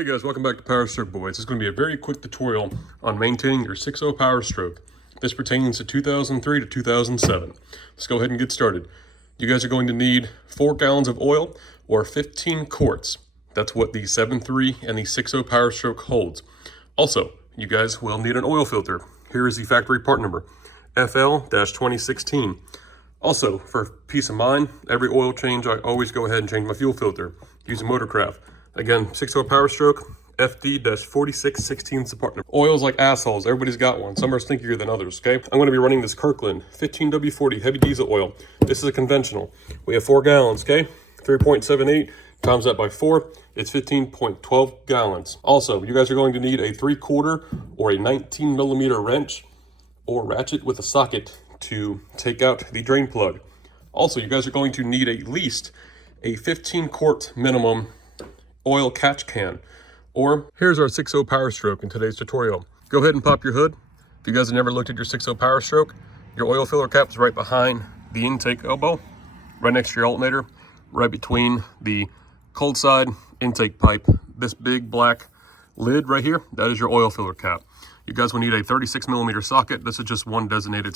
Hey guys, welcome back to Powerstroke Boys. This is going to be a very quick tutorial on maintaining your 6.0 Powerstroke. This pertains to 2003 to 2007. Let's go ahead and get started. You guys are going to need 4 gallons of oil or 15 quarts. That's what the 7.3 and the 6.0 Powerstroke holds. Also, you guys will need an oil filter. Here is the factory part number, FL-2016. Also, for peace of mind, every oil change, I always go ahead and change my fuel filter using Motorcraft. Again, 6.0 Powerstroke, FD-4616 is the part number. Oils like assholes, everybody's got one. Some are stinkier than others, okay? I'm gonna be running this Kirkland 15W40 heavy diesel oil. This is a conventional. We have 4 gallons, okay? 3.78 times that by 4, it's 15.12 gallons. Also, you guys are going to need a 3/4 or a 19 millimeter wrench or ratchet with a socket to take out the drain plug. Also, you guys are going to need at least a 15 quart minimum oil catch can. Or here's our 6.0 Powerstroke in today's tutorial. Go ahead and pop your hood. If you guys have never looked at your 6.0 Powerstroke, your oil filler cap is right behind the intake elbow, right next to your alternator, right between the cold side intake pipe. This big black lid right here, that is your oil filler cap. You guys will need a 36 millimeter socket. This is just one designated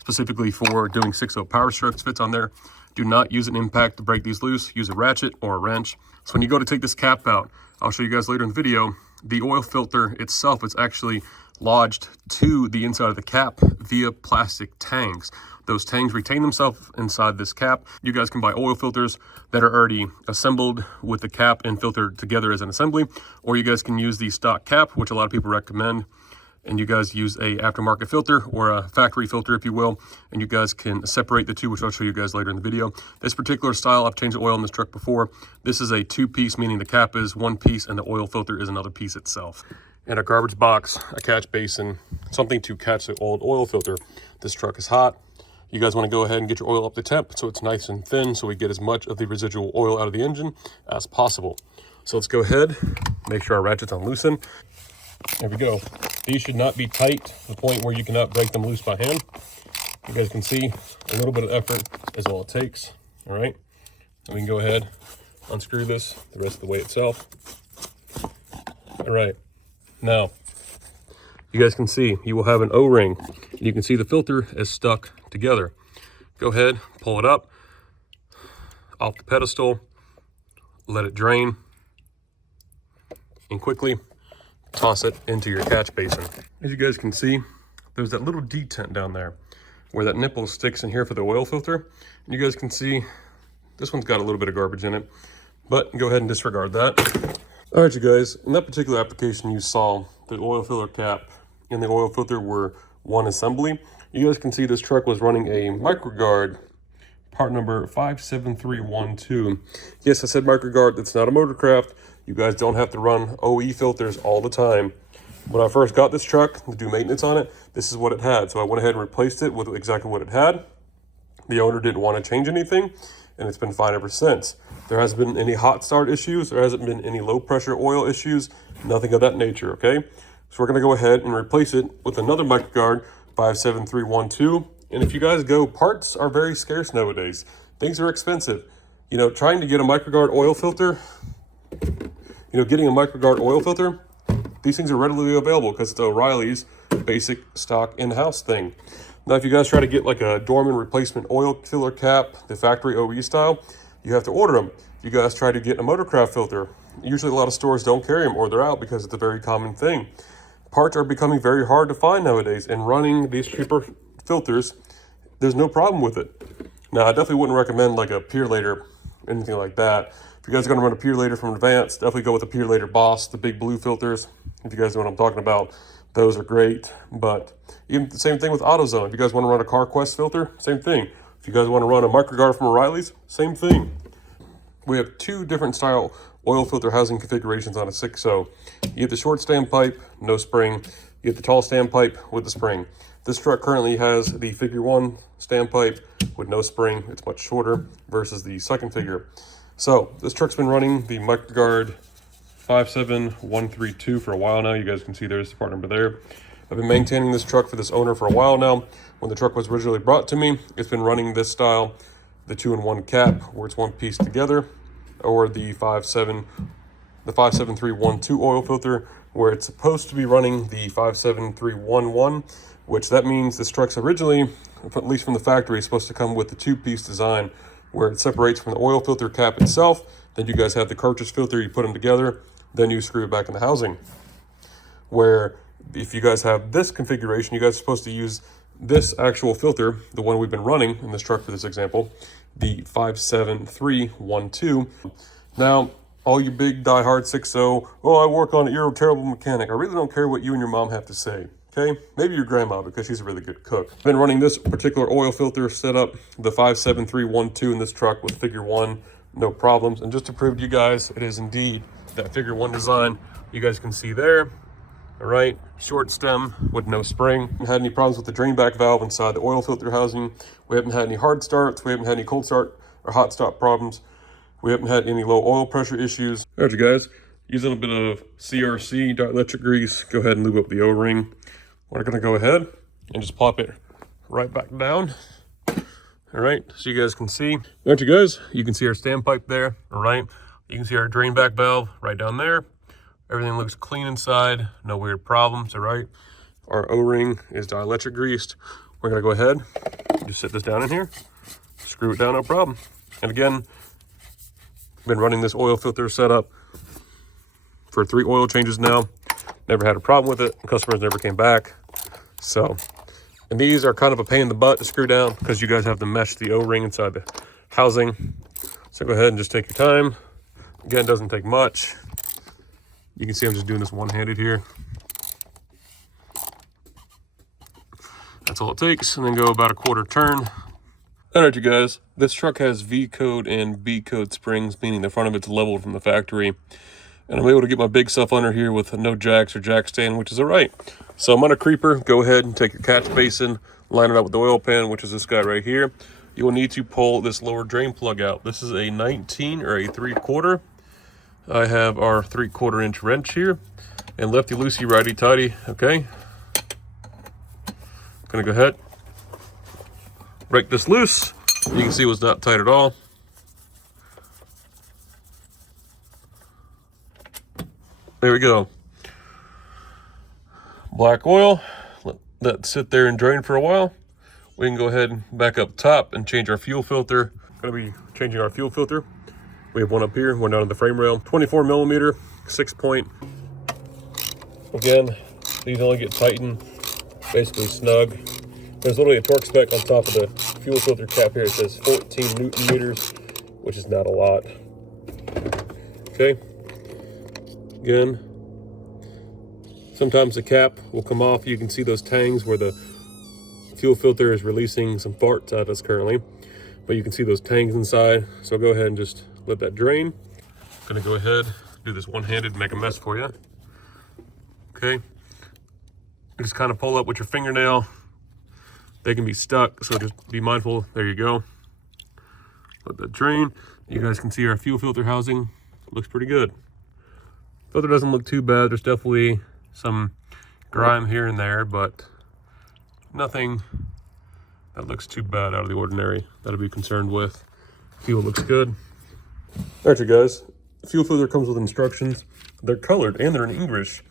specifically for doing 6.0 Powerstrokes, fits on there. Do not use an impact to break these loose. Use a ratchet or a wrench. So when you go to take this cap out, I'll show you guys later in the video, the oil filter itself is actually lodged to the inside of the cap via plastic tangs. Those tangs retain themselves inside this cap. You guys can buy oil filters that are already assembled with the cap and filtered together as an assembly, or you guys can use the stock cap, which a lot of people recommend. And you guys use a aftermarket filter or a factory filter, if you will, and you guys can separate the two, which I'll show you guys later in the video. This particular style, I've changed the oil in this truck before. This is a 2-piece, meaning the cap is 1 piece and the oil filter is another piece itself. And a garbage box, a catch basin, something to catch the old oil filter. This truck is hot. You guys want to go ahead and get your oil up to temp so it's nice and thin so we get as much of the residual oil out of the engine as possible. So let's go ahead, make sure our ratchet's on loosen. There we go. These should not be tight to the point where you cannot break them loose by hand. You guys can see a little bit of effort is all it takes. All right. And we can go ahead, unscrew this the rest of the way itself. All right. Now, you guys can see you will have an O-ring. You can see the filter is stuck together. Go ahead, pull it up off the pedestal, let it drain, and quickly toss it into your catch basin. As you guys can see, there's that little detent down there where that nipple sticks in here for the oil filter. And you guys can see this one's got a little bit of garbage in it, but go ahead and disregard that. All right, you guys, in that particular application you saw the oil filler cap and the oil filter were one assembly. You guys can see this truck was running a MicroGuard part number 57312. Yes, I said MicroGuard, that's not a Motorcraft. You guys don't have to run OE filters all the time. When I first got this truck to do maintenance on it, this is what it had. So I went ahead and replaced it with exactly what it had. The owner didn't want to change anything, and it's been fine ever since. There hasn't been any hot start issues. There hasn't been any low pressure oil issues, nothing of that nature, okay? So we're gonna go ahead and replace it with another MicroGuard 57312. And if you guys go, parts are very scarce nowadays. Things are expensive. You know, trying to get a MicroGuard oil filter, getting a MicroGuard oil filter, these things are readily available because it's O'Reilly's basic stock in-house thing. Now, if you guys try to get like a Dorman replacement oil filler cap, the factory OE style, you have to order them. If you guys try to get a Motorcraft filter, usually a lot of stores don't carry them or they're out because it's a very common thing. Parts are becoming very hard to find nowadays, and running these cheaper filters, there's no problem with it. Now, I definitely wouldn't recommend like a Purelator, anything like that. If you guys are going to run a Purelator from Advanced, definitely go with the Purelator Boss, the big blue filters. If you guys know what I'm talking about, those are great. But even the same thing with AutoZone. If you guys want to run a CarQuest filter, same thing. If you guys want to run a MicroGuard from O'Reilly's, same thing. We have 2 different style oil filter housing configurations on a 6.0. You get the short standpipe, no spring. You get the tall standpipe with the spring. This truck currently has the figure 1 standpipe with no spring. It's much shorter versus the second figure. So this truck's been running the MicroGuard 57132 for a while now. You guys can see there's the part number there. I've been maintaining this truck for this owner for a while now. When the truck was originally brought to me, it's been running this style, the 2-in-1 cap, where it's 1 piece together, or the 5.7 the 57312 oil filter, where it's supposed to be running the 57311, which that means this truck's originally, at least from the factory, is supposed to come with the two-piece design where it separates from the oil filter cap itself. Then you guys have the cartridge filter, you put them together, then you screw it back in the housing. Where if you guys have this configuration, you guys are supposed to use this actual filter, the one we've been running in this truck for this example, the 57312. Now, all you big diehard 6.0, oh, I work on it, you're a terrible mechanic. I really don't care what you and your mom have to say, okay? Maybe your grandma, because she's a really good cook. I've been running this particular oil filter setup, the 57312 in this truck with figure 1, no problems. And just to prove to you guys, it is indeed that figure 1 design you guys can see there. All right, short stem with no spring. We haven't had any problems with the drain back valve inside the oil filter housing. We haven't had any hard starts. We haven't had any cold start or hot stop problems. We haven't had any low oil pressure issues. All right, you guys, using a bit of CRC dielectric grease, go ahead and lube up the O-ring. We're gonna go ahead and just plop it right back down. All right, so you guys can see. All right, you guys, you can see our standpipe there, all right? You can see our drain back valve right down there. Everything looks clean inside, no weird problems, all right? Our O-ring is dielectric greased. We're gonna go ahead, just sit this down in here, screw it down, no problem. And again, been running this oil filter setup for 3 oil changes now. Never had a problem with it. Customers never came back. So, and these are kind of a pain in the butt to screw down because you guys have to mesh the O-ring inside the housing. So go ahead and just take your time. Again, it doesn't take much. You can see I'm just doing this one-handed here. That's all it takes, and then go about a quarter turn. All right, you guys, this truck has V-code and B-code springs, meaning the front of it's leveled from the factory. And I'm able to get my big stuff under here with no jacks or jack stand, which is all right. So I'm on a creeper. Go ahead and take your catch basin, line it up with the oil pan, which is this guy right here. You will need to pull this lower drain plug out. This is a 19 or a 3/4. I have our 3/4 inch wrench here, and lefty loosey, righty tighty. Okay, gonna go ahead, break this loose. You can see it was not tight at all. There we go. Black oil, let that sit there and drain for a while. We can go ahead and back up top and change our fuel filter. Gonna be changing our fuel filter. We have one up here, one down on the frame rail. 24 millimeter, 6-point. Again, these only get tightened, basically snug. There's literally a torque spec on top of the fuel filter cap here. It says 14 Newton meters, which is not a lot. Okay. Again, sometimes the cap will come off. You can see those tangs where the fuel filter is releasing some farts at us currently, but you can see those tangs inside. So go ahead and just let that drain. I'm gonna go ahead, do this one-handed, make a mess for you. Okay, you just kind of pull up with your fingernail. They can be stuck, so just be mindful. There you go. Let that drain. You guys can see our fuel filter housing looks pretty good. Filter doesn't look too bad. There's definitely some grime here and there, but nothing that looks too bad out of the ordinary that I'd be concerned with. Fuel looks good. All right, you guys, the fuel filter comes with instructions. They're colored and they're in English.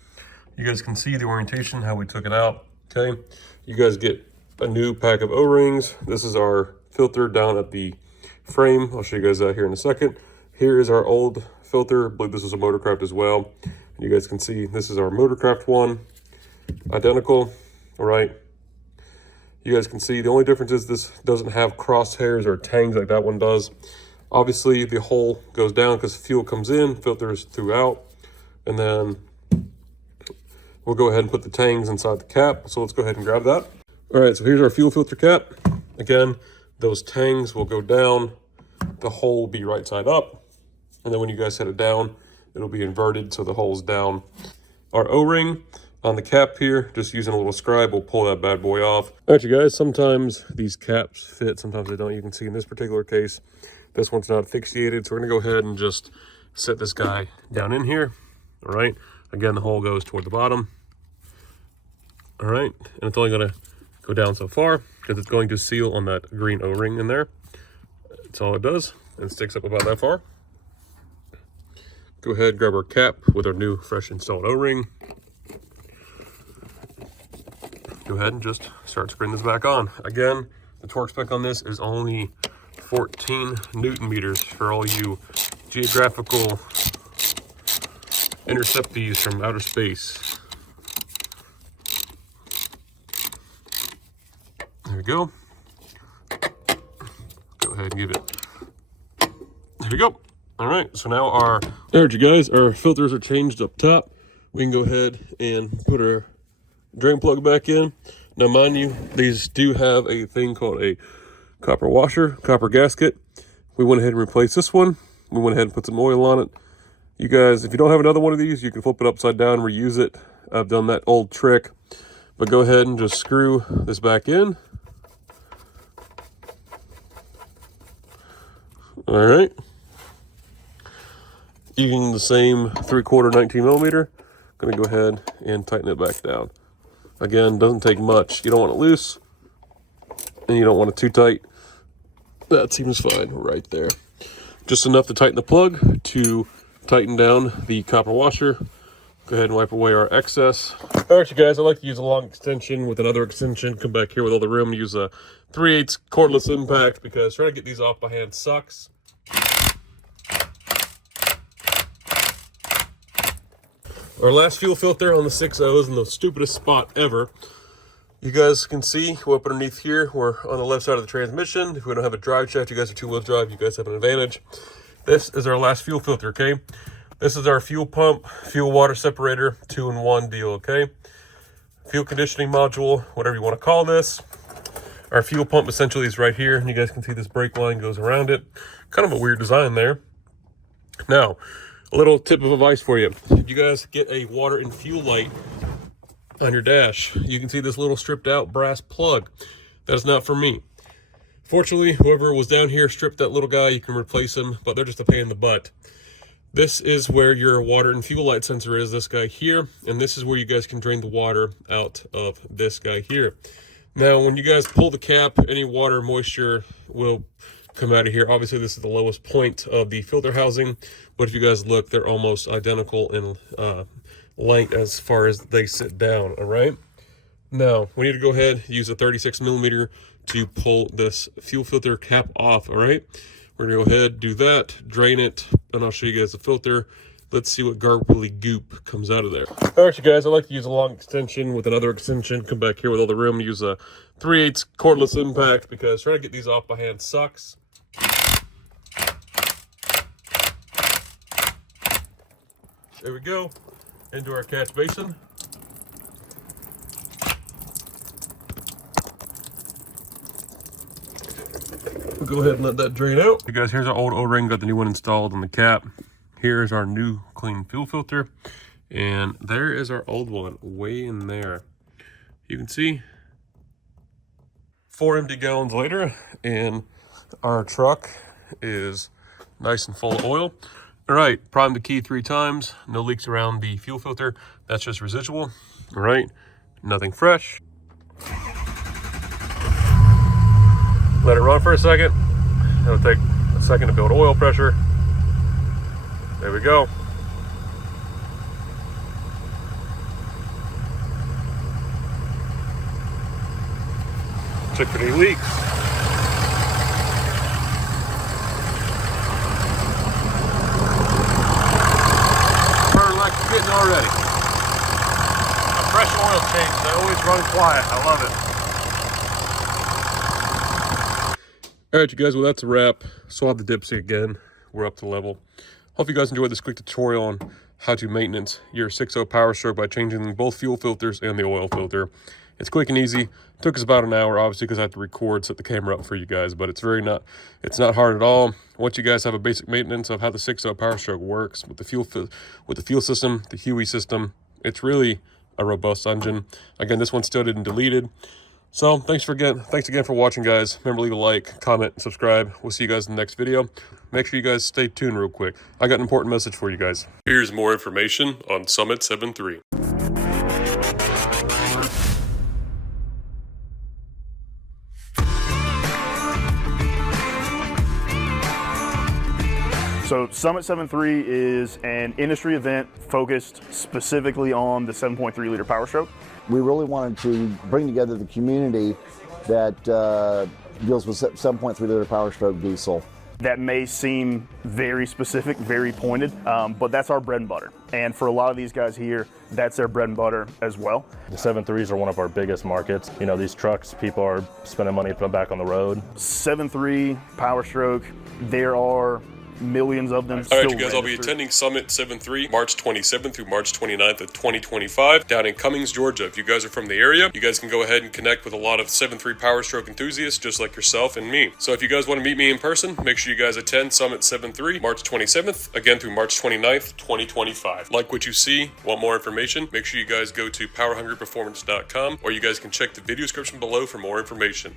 You guys can see the orientation, how we took it out, okay? You guys get a new pack of O-rings. This is our filter down at the frame. I'll show you guys that here in a second. Here is our old filter. I believe this is a Motorcraft as well. And you guys can see this is our Motorcraft one, identical, all right? You guys can see the only difference is this doesn't have crosshairs or tangs like that one does. Obviously, the hole goes down because fuel comes in, filters throughout, and then we'll go ahead and put the tangs inside the cap. So let's go ahead and grab that. All right, so here's our fuel filter cap. Again, those tangs will go down. The hole will be right side up. And then when you guys set it down, it'll be inverted so the hole's down. Our O-ring on the cap here, just using a little scribe, we'll pull that bad boy off. All right, you guys, sometimes these caps fit, sometimes they don't. You can see in this particular case, this one's not asphyxiated, so we're gonna go ahead and just set this guy down in here, all right? Again, the hole goes toward the bottom, all right? And it's only gonna go down so far because it's going to seal on that green O-ring in there. That's all it does, and it sticks up about that far. go ahead, grab our cap with our new fresh installed O-ring. Go ahead and just start screwing this back on. Again, the torque spec on this is only 14 Newton meters for all you geographical interceptees from outer space. There we go. Go ahead and give it. There we go. All right, so now all right, you guys, our filters are changed up top. We can go ahead and put our drain plug back in. Now, mind you, these do have a thing called a copper washer, copper gasket. We went ahead and replaced this one. We went ahead and put some oil on it. You guys, if you don't have another one of these, you can flip it upside down, reuse it. I've done that old trick. But go ahead and just screw this back in. All right. Using the same 3/4 19 millimeter, I'm gonna go ahead and tighten it back down. Again, doesn't take much. You don't want it loose, and you don't want it too tight. That seems fine right there. Just enough to tighten the plug to tighten down the copper washer. Go ahead and wipe away our excess. All right, you guys, I like to use a long extension with another extension. Come back here with all the room. Use a 3/8 cordless impact because trying to get these off by hand sucks. Our last fuel filter on the 6.0 is in the stupidest spot ever. You guys can see we're up underneath here. We're on the left side of the transmission. If we don't have a drive shaft, you guys are two-wheel drive, you guys have an advantage. This is our last fuel filter, okay? This is our fuel pump, fuel water separator, 2-in-1 deal, okay? Fuel conditioning module, whatever you want to call this. Our fuel pump essentially is right here, and you guys can see this brake line goes around it. Kind of a weird design there. Now, a little tip of advice for you. If you guys get a water and fuel light on your dash, you can see this little stripped out brass plug. That's not for me. Fortunately, whoever was down here stripped that little guy. You can replace him, but they're just a pain in the butt. This is where your water and fuel light sensor is, this guy here, and this is where you guys can drain the water out of this guy here. Now, when you guys pull the cap, any water moisture will come out of here. Obviously, this is the lowest point of the filter housing, but if you guys look, they're almost identical in length as far as they sit down, all right? Now, we need to go ahead, use a 36 millimeter to pull this fuel filter cap off, all right? We're gonna go ahead, do that, drain it, and I'll show you guys the filter. Let's see what garbly goop comes out of there. All right, you guys, I like to use a long extension with another extension. Come back here with all the room. Use a 3/8 cordless impact because trying to get these off by hand sucks. There we go, into our catch basin. We'll go ahead and let that drain out. Hey guys, here's our old O-ring, got the new one installed on the cap. Here's our new clean fuel filter. And there is our old one, way in there. You can see 4 empty gallons later, and our truck is nice and full of oil. All right, prime the key 3 times. No leaks around the fuel filter. That's just residual. All right, nothing fresh. Let it run for a second. It'll take a second to build oil pressure. There we go. Check for any leaks. Getting already. A fresh oil change. They always run quiet. I love it. All right, you guys. Well, that's a wrap. Swab the dipsy again. We're up to level. Hope you guys enjoyed this quick tutorial on how to maintenance your 6.0 Powerstroke by changing both fuel filters and the oil filter. It's quick and easy. It took us about an hour, obviously, because I had to record, set the camera up for you guys, but it's not hard at all. Once you guys have a basic maintenance of how the 6.0 Powerstroke works with the fuel system, the HUE system, it's really a robust engine. Again, this one still didn't deleted. So thanks again for watching, guys. Remember, leave a like, comment, and subscribe. We'll see you guys in the next video. Make sure you guys stay tuned real quick. I got an important message for you guys. Here's more information on Summit 7.3. So So Summit 7.3 is an industry event focused specifically on the 7.3 liter Powerstroke. We really wanted to bring together the community that deals with 7.3 liter Powerstroke diesel. That may seem very specific, very pointed, but that's our bread and butter. And for a lot of these guys here, that's their bread and butter as well. The 7.3s are one of our biggest markets. You know, these trucks, people are spending money to put back on the road. 7.3 Powerstroke, there are millions of them. All right, you guys, I'll be attending Summit 7.3 March 27th through March 29th of 2025 down in Cummings, Georgia. If you guys are from the area, you guys can go ahead and connect with a lot of 7.3 Powerstroke enthusiasts just like yourself and me. So if you guys want to meet me in person, make sure you guys attend Summit 7.3 March 27th, again through March 29th, 2025. Like what you see, want more information, make sure you guys go to powerhungryperformance.com, or you guys can check the video description below for more information.